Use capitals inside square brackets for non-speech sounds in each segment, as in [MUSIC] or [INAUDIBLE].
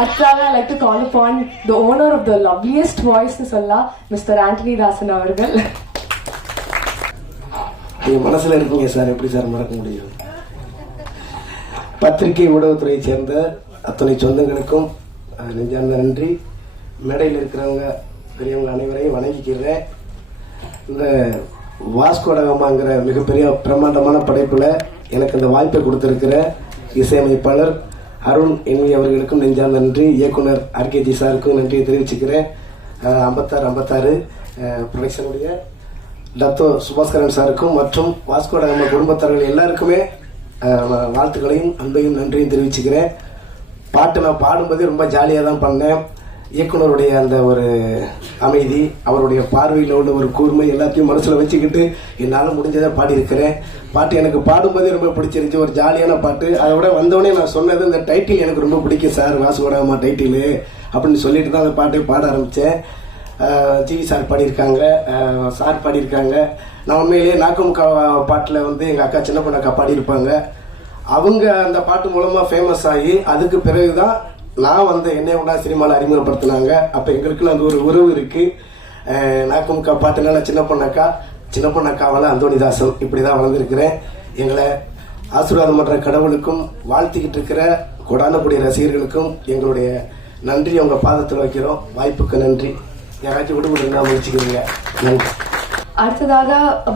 அடுத்ததாக I like to call upon the owner of the loveliest வாய்ஸ்னு சொல்லலாம் mister Antony தாசன் அவர்கள் என் மனசில் இருக்கீங்க சார் எப்படி சார் மறக்க முடியும்? பத்திரிகை ஊடகத்துறையை சேர்ந்த அத்தனை சொந்தங்களுக்கும் நெஞ்சார்ந்த நன்றி. மேடையில் இருக்கிறவங்க பெரியவங்க அனைவரையும் வணங்கிக்கிறேன். இந்த வாஸ்கோடகமாங்கிற மிகப்பெரிய பிரம்மாண்டமான படைப்பில் எனக்கு இந்த வாய்ப்பை கொடுத்துருக்கிற இசையமைப்பாளர் அருண் என்வி அவர்களுக்கும் நெஞ்சார்ந்த நன்றி. இயக்குனர் ஆர்கேஜி சாருக்கும் நன்றியை தெரிவிச்சுக்கிறேன். ஐம்பத்தாறு ஐம்பத்தாறு ப்ரொடக்ஷனுடைய டத்தோ சுபாஸ்கரன் சாருக்கும் மற்றும் வாஸ்கோடகம குடும்பத்தார்கள் எல்லாருக்குமே வாழ்த்துக்களையும் அன்பையும் நன்றியும் தெரிவிச்சுக்கிறேன். பாட்டு நான் பாடும்போதே ரொம்ப ஜாலியாக தான் பண்ணேன் இயக்குனருடைய அந்த ஒரு அமைதி அவருடைய பார்வையில் உள்ள ஒரு கூர்மை எல்லாத்தையும் மனசில் வச்சுக்கிட்டு என்னால் முடிஞ்சதை பாடியிருக்கிறேன். பாட்டு எனக்கு பாடும்போதே ரொம்ப பிடிச்சிருந்துச்சு. ஒரு ஜாலியான பாட்டு. அதை விட வந்தவொடனே நான் சொன்னது இந்த டைட்டில் எனக்கு ரொம்ப பிடிக்கும் சார். வாசுகோடாமா டைட்டிலு அப்படின்னு சொல்லிட்டு தான் அந்த பாட்டை பாட ஆரம்பித்தேன் ஜிவி சார் பாடியிருக்காங்க. சார் பாடியிருக்காங்க. நான் உண்மையிலேயே நாக்குமுக்கா பாட்டில் வந்து எங்கள் அக்கா சின்ன பொண்ணு அக்கா பாடியிருப்பாங்க. அவங்க அந்த பாட்டு மூலமாக ஃபேமஸ் ஆகி அதுக்கு பிறகு தான் நான் வந்து என்னை விட சினிமாவில் அறிமுகப்படுத்தினாங்க. அப்போ எங்களுக்குள்ள அந்த ஒரு உறவு இருக்குது நாக்குமுக்கா பாட்டுனால சின்ன பொண்ணக்கா சின்ன பொண்ணக்காவால் அந்தோணிதாசன் இப்படி தான் வளர்ந்துருக்கிறேன். எங்களை ஆசீர்வாதம் பண்ற கடவுளுக்கும் வாழ்த்திக்கிட்டு இருக்கிற கொடானக்கூடிய ரசிகர்களுக்கும் எங்களுடைய நன்றி உங்க பாதத்தில் வைக்கிறோம். வாய்ப்புக்கு நன்றி. யாராச்சும் விடுபடுங்க முயற்சிக்கிறீங்க. நன்றி. அடுத்ததாக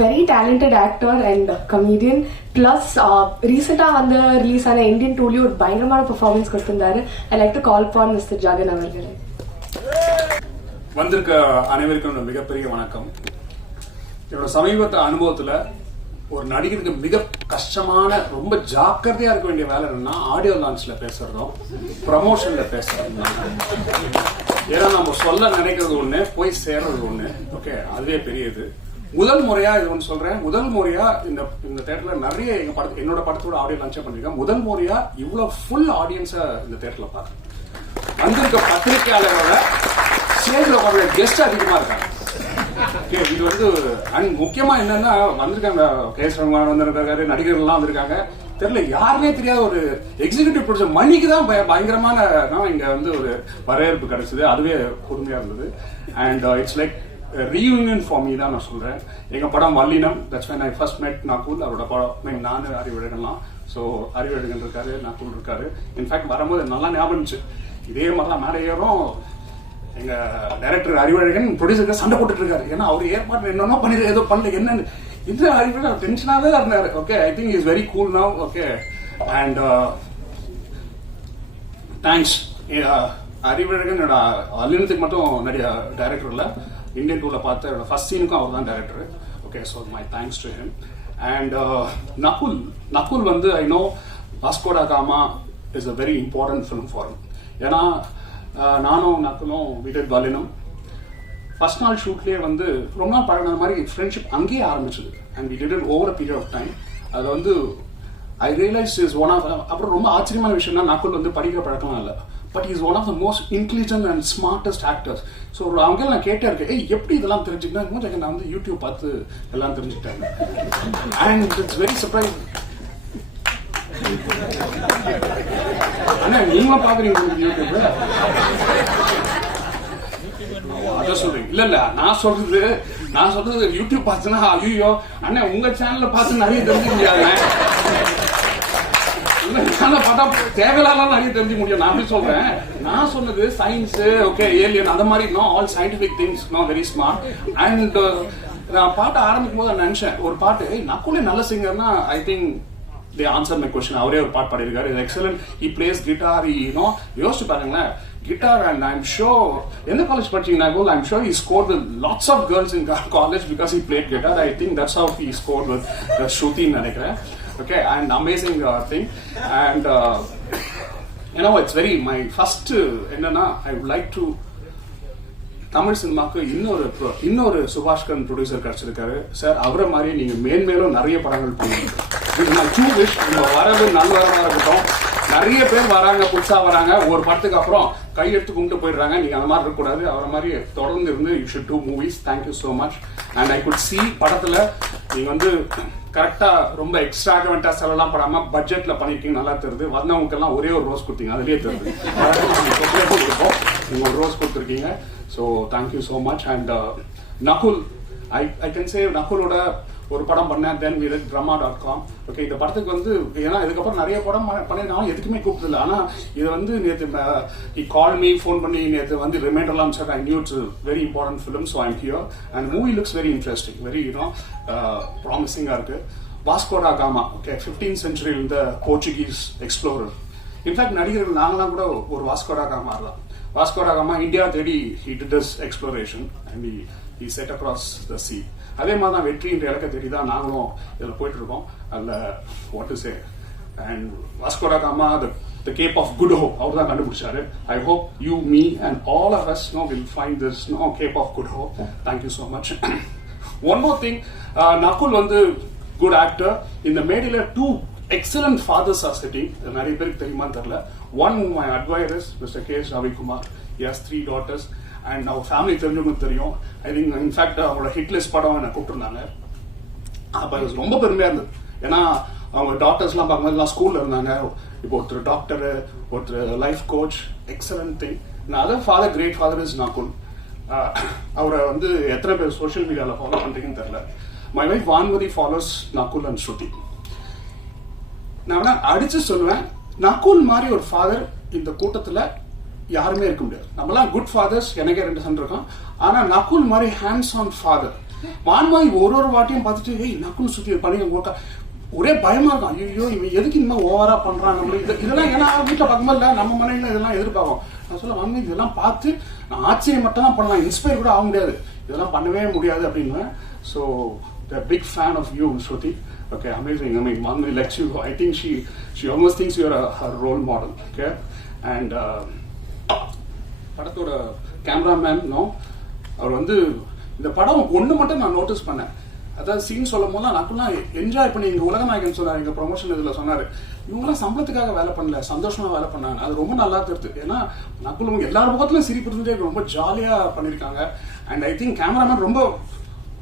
very talented actor and comedian plus ரீசெண்டாக வந்து ரிலீஸ் ஆன இந்தியன் டூலையும் ஒரு பயங்கரமான பெர்ஃபார்மன்ஸ் கொடுத்திருந்தாரு. I like to call for mister Jagan அவர்களே. வந்திருக்க அனைவருக்கும் மிகப்பெரிய வணக்கம். என்னோட சமீபத்த அனுபவத்துல ஒரு நடிகருக்கு மிக கஷ்டமான ரொம்ப ஜாக்கிரதையா இருக்க வேண்டிய வேலை என்னன்னா ஆடியோ லான்ச்ல பேசுறதும் ப்ரமோஷன்ல பேசுறதும் ஏன்னா நம்ம சொல்ல நினைக்கிறது ஒண்ணு போய் சேர்றது ஒண்ணு. ஓகே அதுவே பெரியது. முதல் முறையா இது ஒன்று சொல்றேன். முதல் முறையா இந்த இந்த தேட்டர்ல நிறைய எங்க படத்து என்னோட படத்தோட ஆடியோ லான்ச் பண்ணிருக்கேன் முதல் முறையா இவ்வளவு ஃபுல் ஆடியன்ஸை இந்த தேட்டர்ல பார்த்தேன். வந்திருக்க பத்திரிகையாளரோட ஸ்டேஜ்ல உட்காந்து கெஸ்ட் அதிகமா இருக்காங்க. இது வந்து அண்ட் முக்கியமா என்னன்னா வந்திருக்காங்க. கே. எஸ் ரகுமான் வந்திருக்காரு நடிகர்கள்லாம் வந்திருக்காங்க. தெரியல யாருமே தெரியாத ஒரு எக்ஸிகியூட்டிவ் ப்ரொடியூசர் மணிக்கு தான் பய- பயங்கரமான நான் இங்க வந்து ஒரு வரவேற்பு கிடைச்சது. அதுவே புதுமையா இருந்தது. And it's like reunion for me தான் நான் சொல்றேன். எங்க படம் Vallinam that's when I first மெட் நாகூல் அவரோட படம். I mean, நானு அறிவழகன்லாம் ஸோ அறிவழகன் இருக்காரு நாகூல் இருக்காரு. இன்ஃபேக்ட் வரும்போது நல்லா ஞாபகம் இருந்துச்சு. இதே மாதிரிலாம் மேலே ஏறும். எங்க டைரக்டர் அறிவழகன் ப்ரொடியூசருக்கு சண்டை போட்டுட்டு இருக்காரு ஏன்னா அவர் ஏற்பாடு என்னென்ன பண்ணி ஏதோ பண்ணல. என்னன்னு இது அறிவழகன் டென்ஷனாகவே இருந்தார். Okay I think is very cool now okay and thanks Arivazhagan என்னோட அல்லினத்துக்கு மட்டும் நிறைய டைரக்டர் இல்லை. இந்தியன் டூல பார்த்த என்னோட ஃபர்ஸ்ட் சீனுக்கும் அவர் தான் director okay so my thanks to him and Nakul Nakul வந்து I know Vasco da Gama is a very important film for ஏன்னா நானும் நகுலும் விடட் பலினும். ஃபர்ஸ்ட் நாள் ஷூட்லேயே வந்து ரொம்ப நாள் பழகின மாதிரி ஃப்ரெண்ட்ஷிப் அங்கேயே ஆரம்பிச்சது. And we did over a period of time அதில் வந்து I realise is one of அப்புறம் ரொம்ப ஆச்சரியமான விஷயம்னா நக்குல் வந்து படிக்கிற பழக்கம் இல்லை. But is one of the most intelligent and smartest actors so அவங்க நான் கேட்டே இருக்கேன் ஏய் எப்படி இதெல்லாம் தெரிஞ்சுக்கிட்டா இன்னும் நான் வந்து யூடியூப் பார்த்து எல்லாம் தெரிஞ்சுக்கிட்டேன். அண்ட் இட்ஸ் வெரி சர்ப்ரைஸ் அண்ணா நீங்களும் பாக்குறீங்க யூடியூப் அதான் சொல்றேன். இல்ல இல்ல நான் சொல்றது நான் சொல்றது யூடியூப் பார்த்துனா ஐயோ அண்ணன் உங்க சேனல்ல பார்த்து நிறைய தெரிஞ்சுக்க முடியாது உங்க சேனல்ல பார்த்தா தேவையில்லாம் நிறைய தெரிஞ்சு முடியும். நான் அப்படி சொல்றேன். நான் சொன்னது சயின்ஸ் ஓகே ஏலியன் அந்த மாதிரி no all scientific things no very smart and நான் பாட்டு ஆரம்பிக்கும் போது நான் நினைச்சேன் ஒரு பாட்டு ஏய் நல்ல சிங்கர்னா I think they answer my question அவரே ஒரு பாட் பாடியிருக்காரு. இது excellent he plays guitar you know யோசிச்சு பாருங்களேன். கிட்டார் அண்ட் ஐம் ஷோ எந்த காலேஜ் படிச்சீங்கன்னா போல் I'm sure he score with lots of girls in college because he played guitar I think that's of he score with ஸ்ருதின்னு நினைக்கிறேன். Okay and amazing thing and ஏன்னா it's very my first என்னன்னா I would like to Tamil சினிமாக்கு இன்னொரு இன்னொரு Subaskaran producer கிடைச்சிருக்காரு. Sir அவரை மாதிரி நீங்க மேன்மேலும் நிறைய படங்கள் பண்ணுங்க இது நான் டூ விஷ் இந்த வரவு நல்வரவா இருக்கட்டும். நிறைய பேர் வராங்க புதுசா வராங்க. ஒரு படத்துக்கு அப்புறம் கையெடுத்து கும்பிட்டு போயிடுறாங்க. நீங்க அந்த மாதிரி இருக்கக்கூடாது. அவரை மாதிரி தொடர்ந்து இருந்து you should do movies thank you so much and I could see படத்துல நீங்க வந்து கரெக்டா ரொம்ப எக்ஸ்ட்ராகவெண்டா செலவெல்லாம் படாம பட்ஜெட்ல பண்ணிட்டீங்க நல்லா தெரியுது. வந்தவங்களுக்கெல்லாம் ஒரே ஒரு ரோஸ் கொடுத்தீங்க. அதுலயே தெரியுது. கொடுப்போம் நீங்க ஒரு ரோஸ் கொடுத்துருக்கீங்க. So thank you so much and Nakul I I can say நகுலோட ஒரு படம் பண்ணேன் then with drama dot com okay இந்த படத்துக்கு வந்து ஏன்னா இதுக்கப்புறம் நிறைய படம் பண்ணியிருந்தாலும் எதுக்குமே கூப்பிடல. ஆனா இது வந்து நேற்று இ கால் மீ ஃபோன் பண்ணி நேற்று வந்து ரிமைண்டர்லாம் sir I knew it's very important film so I'm here and movie looks very interesting very you know ப்ராமிசிங்காக இருக்கு. Vasco da Gama okay fifteen சென்ச்சுரியில் இருந்த போர்ச்சுகீஸ் எக்ஸ்ப்ளோரர் இன்ஃபேக்ட் நடிகர்கள் நாங்களாம் கூட ஒரு வாஸ்கோடா காமா தான். வாஸ்கோடா காமா இந்தியா தேடி he did exploration and he set across the sea அதே மாதிரி தான் வெற்றின்ற இலக்க தான் நாங்களும் இதில் போயிட்டு இருக்கோம் அதில் what is A and Vasco da Gama the the Cape of Good Hope அவர் தான் கண்டுபிடிச்சாரு. I hope you me and all of us know will find this no Cape of Good Hope thank you so much one more thing Nakul வந்து good actor இந்த மேடையில two excellent fathers are sitting நிறைய பேருக்கு தெரியுமான்னு தெரியல. One my அட்வைரஸ் mister K Ravikumar has three daughters and our family தெரிஞ்சவங்களுக்கு தெரியும். I think in fact அவங்களோட ஹிட்லெஸ் படம் என்னை கூப்பிட்டுருந்தாங்க. அப்போ அது ரொம்ப பெருமையாக இருந்தது. ஏன்னா அவங்க டாக்டர்ஸ்லாம் பார்க்கும்போது எல்லாம் இருந்தாங்க. இப்போ ஒருத்தர் டாக்டரு ஒருத்தர் லைஃப் கோச் எக்ஸலன்ட் திங் நான் other father great father is Nakul அவரை வந்து எத்தனை பேர் சோஷியல் மீடியாவில் ஃபாலோ பண்ணுறீங்கன்னு தெரில my wife Vanmathi follows Nakul and Shruti நான் வேணா அடிச்சு சொல்லுவேன். நகுல் மாதிரி ஒரு ஃபாதர் இந்த கூட்டத்தில் யாருமே இருக்க முடியாது. நம்மலாம் குட் ஃபாதர்ஸ் எனக்கே ரெண்டு சன் இருக்கோம் ஆனா நகுல் மாதிரி ஹேண்ட்ஸ் ஆன் ஃபாதர் வான்மாய் ஒரு ஒரு வாட்டியும் பார்த்துட்டு ஏய் நகுல் சுற்றி பண்ணி உங்க ஒரே பயமா இருக்கும். ஐயோ இவன் எதுக்கு இந்த மாதிரி ஓவரா பண்றான்? நம்ம இது இதெல்லாம் ஏன்னா வீட்டில் பார்க்கும்போது இல்லை நம்ம மனைவில இதெல்லாம் எதிர்பார்க்கும். நான் சொல்ல வாங்க இதெல்லாம் பார்த்து நான் ஆச்சரியம் மட்டும் தான் பண்ணலாம். இன்ஸ்பயர் கூட ஆக முடியாது. இதெல்லாம் பண்ணவே முடியாது அப்படின்னு. So the big fan of you Shruti. Okay, amazing. I mean, Manvi lets you. Go. I think she she almost thinks you're a, her role model. Okay, and uh, படத்தோட கேமராமேன் அவர் வந்து இந்த படம் ஒன்று மட்டும் நான் நோட்டீஸ் பண்ணேன். அதாவது சீன் சொல்லும் போது நான் என்ஜாய் பண்ணி எங்க உலகநாயகன் சொன்னார் எங்க ப்ரொமோஷன் இதுல சொன்னாரு. இவங்கெல்லாம் சம்பளத்துக்காக வேலை பண்ணல சந்தோஷமா வேலை பண்ணாங்க. அது ரொம்ப நல்லா தெரியுது ஏன்னா நக்குலும் எல்லா முகத்திலும் சிரிப்பு இருந்துட்டே ரொம்ப ஜாலியா பண்ணிருக்காங்க. அண்ட் ஐ திங்க் கேமராமேன் ரொம்ப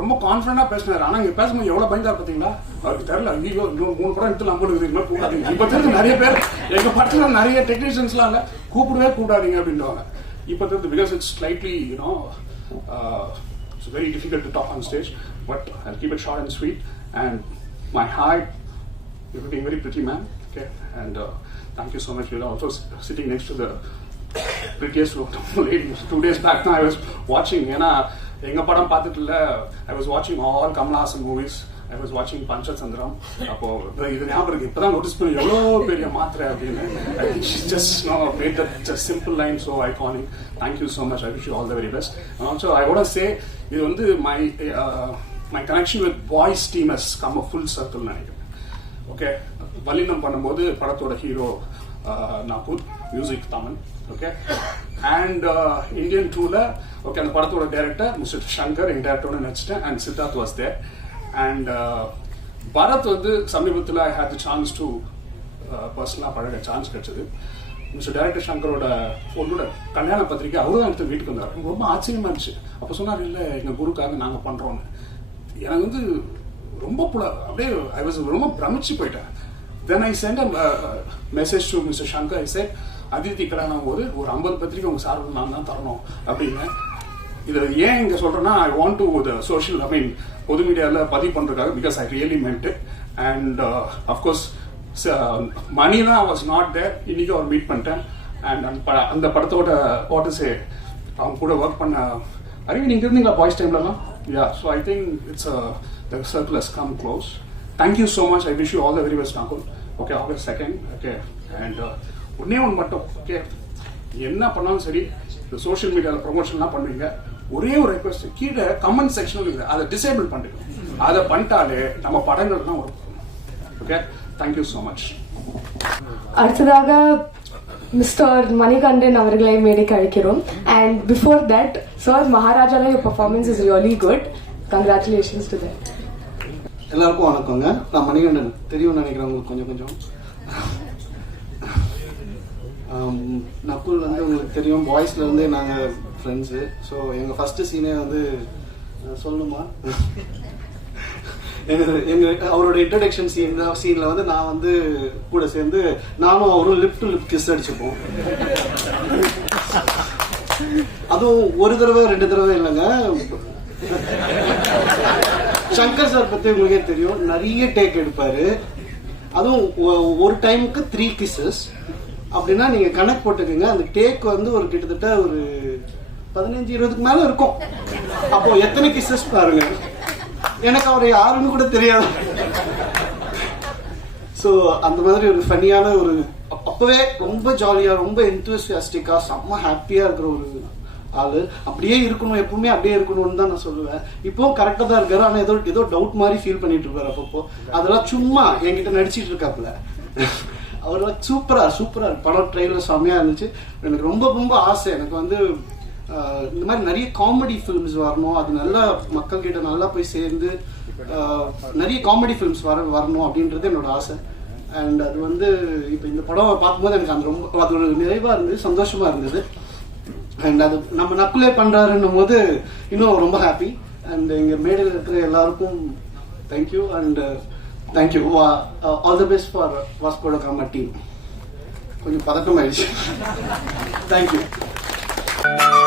ரொம்ப கான்ஃபிடண்டா பேசினாரு. ஆனா இங்க பேசும்போது எவ்வளவு பயந்தார் பாத்தீங்களா? அவருக்கு தெரியல ஐயோ இன்னும் மூணு படம் எடுத்து நம்மளுக்கு இதுக்கு மேல கூடாதீங்க இப்ப தெரிஞ்சு நிறைய பேர் எங்க படத்துல நிறைய டெக்னீஷியன்ஸ்லாம் இல்ல கூப்பிடவே கூடாதீங்க அப்படின்றாங்க இப்ப தெரிஞ்சு slightly you know you know it's very difficult to talk on stage but I keep it short and sweet and my hi You're being very pretty, man. Okay, and uh, thank you so much. You're also sitting next to the prettiest lady. Two days back, now I was watching. ஏன்னா எங்க படம் பார்த்துட்டு இல்ல I was வாட்சிங் all Kamal Haasan movies I was வாட்சிங் பஞ்சசந்திரம் அப்போ இது- ஞாபகம் இருக்கு. இப்பதான் நோட்டீஸ் பண்ணி எவ்வளோ பெரிய மாத்திரை அப்படின்னு. Just no mad simple line so iconic thank you so much I wish you all the very best also I would say இது வந்து my my connection with Boys team come a full circle நினைக்கிறேன். Okay Vallinam பண்ணும்போது படத்தோட hero Nakul music Tamil. Okay and Indian டூல okay அந்த படத்தோட director mister Shankar எங்க டேரக்டரோட நடிச்சிட்டேன். And Siddharth was there and uh, Bharath வந்து சமீபத்தில் I had the chance to பர்சனலாக பழக சான்ஸ் கிடைச்சது. மிஸ்டர் டைரக்டர் சங்கரோட பொண்ணோட கல்யாண பத்திரிக்கை அவரு தான் எடுத்து வீட்டுக்கு வந்தார். எனக்கு ரொம்ப ஆச்சரியமா இருந்துச்சு. அப்போ சொன்னார் இல்லை எங்கள் குருக்காக நாங்கள் பண்ணுறோன்னு எனக்கு வந்து ரொம்ப புல அப்படியே ஐ வாஸ் ரொம்ப பிரமிச்சு போயிட்டேன். Then I sent message to mister Shankar I said Aditi கல்யாணம் போது ஒரு ஐம்பது பத்திரிக்கை உங்கள் சார்பில் நான் தான் தரணும் அப்படின்னு. இது ஏன் இங்க சொல்றேன்னா I want to the social I mean பொது மீடியாவில் பதிவு பண்றதுக்காக because I really meant and of course Mani தான் வாஸ் நாட் தேர் இன்னைக்கு அவர் மீட் பண்ணிட்டேன். அண்ட் அந்த அந்த படத்தோட வாட்டர்ஸே இஸ் அவங்க கூட ஒர்க் பண்ண அறிவி நீங்க இருந்தீங்களா பாய்ஸ் டைம்லலாம் yeah so I think it's the circle has come close thank you so much I wish you all the very best Nakul okay August second okay and ஒன்னே ஒன்று மட்டும் ஓகே என்ன பண்ணாலும் சரி இந்த சோஷியல் மீடியாவில் ப்ரொமோஷன்லாம் பண்ணுவீங்க. ஒரே ஒரு ரெக்வஸ்ட் கீழே கமெண்ட் செக்ஷன் இருக்குது. அதை டிசேபிள் பண்ணிடுங்க. அதை பண்ணிட்டாலே நம்ம படங்கள்லாம் வரும். Okay thank you so much அடுத்ததாக மிஸ்டர் மணிகண்டன் அவர்களை மேடைக்கு அழைக்கிறோம். And before that sir மகாராஜால your performance is really good congratulations to that எல்லாருக்கும் வணக்கங்க. நான் மணிகண்டன். தெரியும்னு நினைக்கிறேன் உங்களுக்கு கொஞ்சம் கொஞ்சம். நக்குல் வந்து உங்களுக்கு தெரியும். பாய்ஸ்ல வந்து நாங்கள் ஃப்ரெண்ட்ஸு ஸோ எங்கள் ஃபர்ஸ்ட் சீனே வந்து சொல்லணுமா? [LAUGHS] எங்க எங்க அவரோட இன்ட்ரடக்ஷன் சீன் சீன்ல வந்து நான் வந்து கூட சேர்ந்து நானும் அவரும் லிப் டு லிப் கிஸ் அடிச்சுப்போம். அதுவும் ஒரு தடவை ரெண்டு தடவை இல்லைங்க. சங்கர் சார் பத்தி உங்களுக்கே தெரியும். நிறைய டேக் எடுப்பாரு. அதுவும் ஒரு டைமுக்கு த்ரீ கிஸ்ஸஸ் அப்படின்னா நீங்க கணக்கு போட்டுக்கோங்க. அந்த டேக் வந்து ஒரு கிட்டத்தட்ட ஒரு பதினஞ்சு இருபதுக்கு மேல இருக்கும். அப்போ எத்தனை கிஸ்ஸஸ் பாருங்க. எனக்கு அவர் யாருன்னு கூட தெரியாது. ஸோ அந்த மாதிரி ஒரு ஃபன்னியான ஒரு அப்பவே ரொம்ப ஜாலியா ரொம்ப என்தூசியாஸ்டிக்கா செம்ம ஹாப்பியா இருக்கிற ஒரு ஆளு. அப்படியே இருக்கணும் எப்பவுமே அப்படியே இருக்கணும்னு தான் நான் சொல்லுவேன். இப்போ கரெக்டா தான் இருக்காரு. ஆனா ஏதோ ஏதோ டவுட் மாதிரி ஃபீல் பண்ணிட்டு இருப்பாரு அப்பப்போ. அதெல்லாம் சும்மா என்கிட்ட நடிச்சிட்டு இருக்காப்புல. அவரெல்லாம் சூப்பரா சூப்பரா படம் ட்ரெயிலர் செம்மையா இருந்துச்சு. எனக்கு ரொம்ப ரொம்ப ஆசை. எனக்கு வந்து இந்த மாதிரி நிறைய காமெடி ஃபிலிம்ஸ் வரணும். அது நல்லா மக்கள் கிட்ட நல்லா போய் சேர்ந்து நிறைய காமெடி ஃபிலிம்ஸ் வர வரணும் அப்படின்றது என்னோட ஆசை. அண்ட் அது வந்து இப்போ இந்த படம் பார்க்கும்போது எனக்கு அந்த ரொம்ப அது ஒரு நிறைவா இருந்தது சந்தோஷமா இருந்தது. அண்ட் அது நம்ம நக்குலே பண்ணுறாருன்னும் போது இன்னும் ரொம்ப ஹாப்பி அண்ட் எங்கள் மேடையில் இருக்கிற எல்லாருக்கும் thank you and thank you all the best for Vasco da Gama team கொஞ்சம் பதட்டம் ஆயிடுச்சு தேங்க்யூ [LAUGHS]